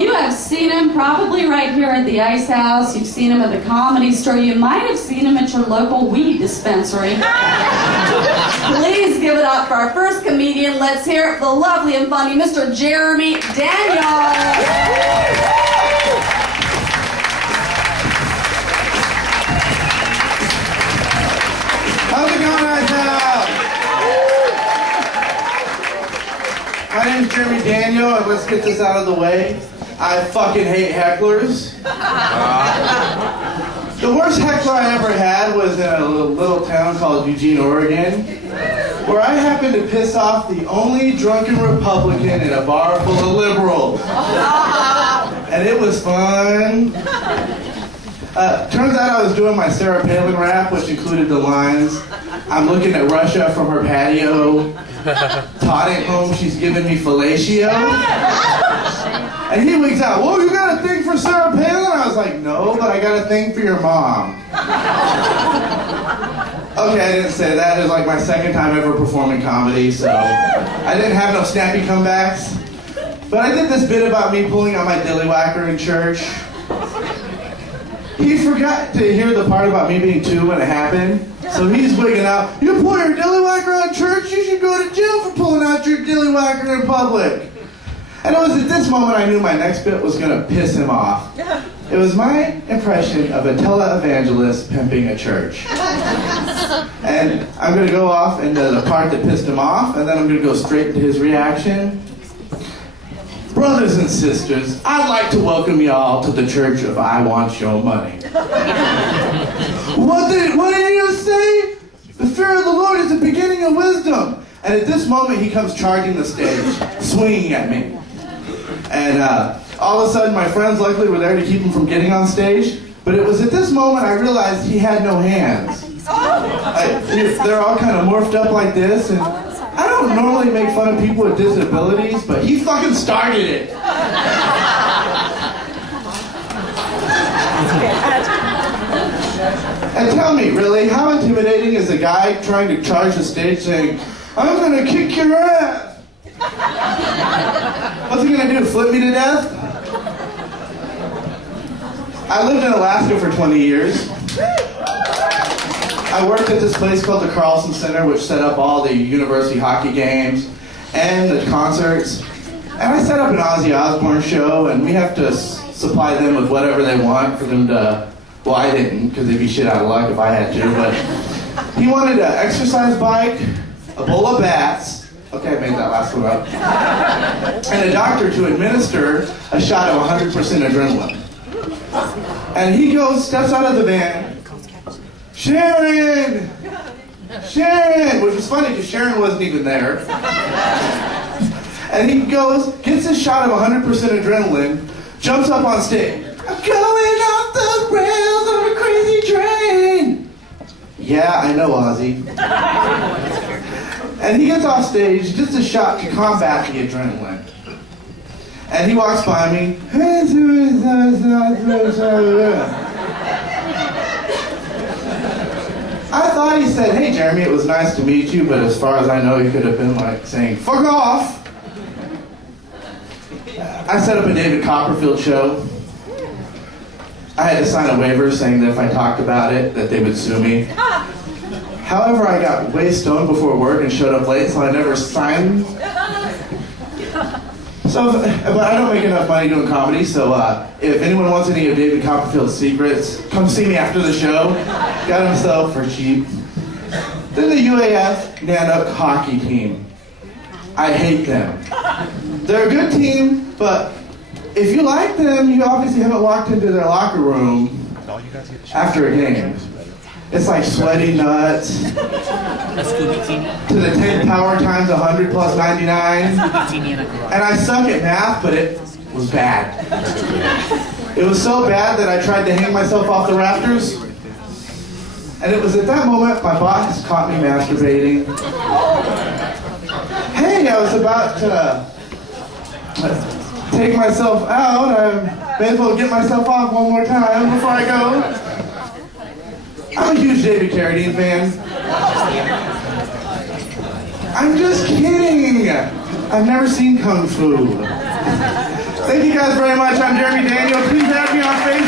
You have seen him probably right here at the Icehouse. You've seen him at the Comedy Store. You might have seen him at your local weed dispensary. Please give it up for our first comedian. Let's hear it for the lovely and funny Mr. Jeremy Daniels. How's it going, Icehouse? My name's Jeremy Daniel, and let's get this out of the way. I fucking hate hecklers. The worst heckler I ever had was in a little town called Eugene, Oregon, where I happened to piss off the only drunken Republican in a bar full of liberals. And it was fun. Turns out I was doing my Sarah Palin rap, which included the lines, "I'm looking at Russia from her patio. Todd ain't home, she's giving me fellatio." And he winks out, "Whoa, you got a thing for Sarah Palin?" I was like, "No, but I got a thing for your mom." Okay, I didn't say that. It was like my second time ever performing comedy, so I didn't have no snappy comebacks. But I did this bit about me pulling out my dillywhacker in church. He forgot to hear the part about me being 2 when it happened. So he's wigging out, "You pull your dillywhacker out of church? You should go to jail for pulling out your dillywhacker in public." And it was at this moment I knew my next bit was going to piss him off. It was my impression of a televangelist pimping a church. And I'm going to go off into the part that pissed him off, and then I'm going to go straight to his reaction. "Brothers and sisters, I'd like to welcome you all to the church of I Want Your Money." What did you say? "The fear of the Lord is the beginning of wisdom." And at this moment, he comes charging the stage, swinging at me. And all of a sudden, my friends luckily were there to keep him from getting on stage. But it was at this moment I realized he had no hands. They're all kind of morphed up like this, and I don't normally make fun of people with disabilities, but he fucking started it. And tell me, really, how intimidating is a guy trying to charge the stage saying, "I'm gonna kick your ass"? What's he gonna do, flip me to death? I lived in Alaska for 20 years. I worked at this place called the Carlson Center, which set up all the university hockey games and the concerts. And I set up an Ozzy Osbourne show, and we have to supply them with whatever they want for them to, well, I didn't, because they'd be shit out of luck if I had to, but he wanted an exercise bike, a bowl of bats, okay, I made that last one up, and a doctor to administer a shot of 100% adrenaline. And he steps out of the van, "Sharon! Sharon!" Which was funny because Sharon wasn't even there. And he gets his shot of 100% adrenaline, jumps up on stage. "I'm going off the rails on a crazy train." Yeah, I know, Ozzy. And he gets off stage, just a shot to combat the adrenaline. And he walks by me. I thought he said, "Hey, Jeremy, it was nice to meet you," but as far as I know, he could have been like saying, "Fuck off." I set up a David Copperfield show. I had to sign a waiver saying that if I talked about it, that they would sue me. However, I got way stoned before work and showed up late, so I never signed. But I don't make enough money doing comedy, so if anyone wants any of David Copperfield's secrets, come see me after the show. Got himself for cheap. Then the UAF Nanook hockey team. I hate them. They're a good team, but if you like them, you obviously haven't walked into their locker room after a game. It's like sweaty nuts to the 10 power times 100 plus 99. And I suck at math, but it was bad. It was so bad that I tried to hang myself off the rafters. And it was at that moment my boss caught me masturbating. Hey, I was about to take myself out. I may as well get myself off one more time before I go. I'm a huge David Carradine fan. I'm just kidding. I've never seen Kung Fu. Thank you guys very much. I'm Jeremy Daniel. Please add me on Facebook.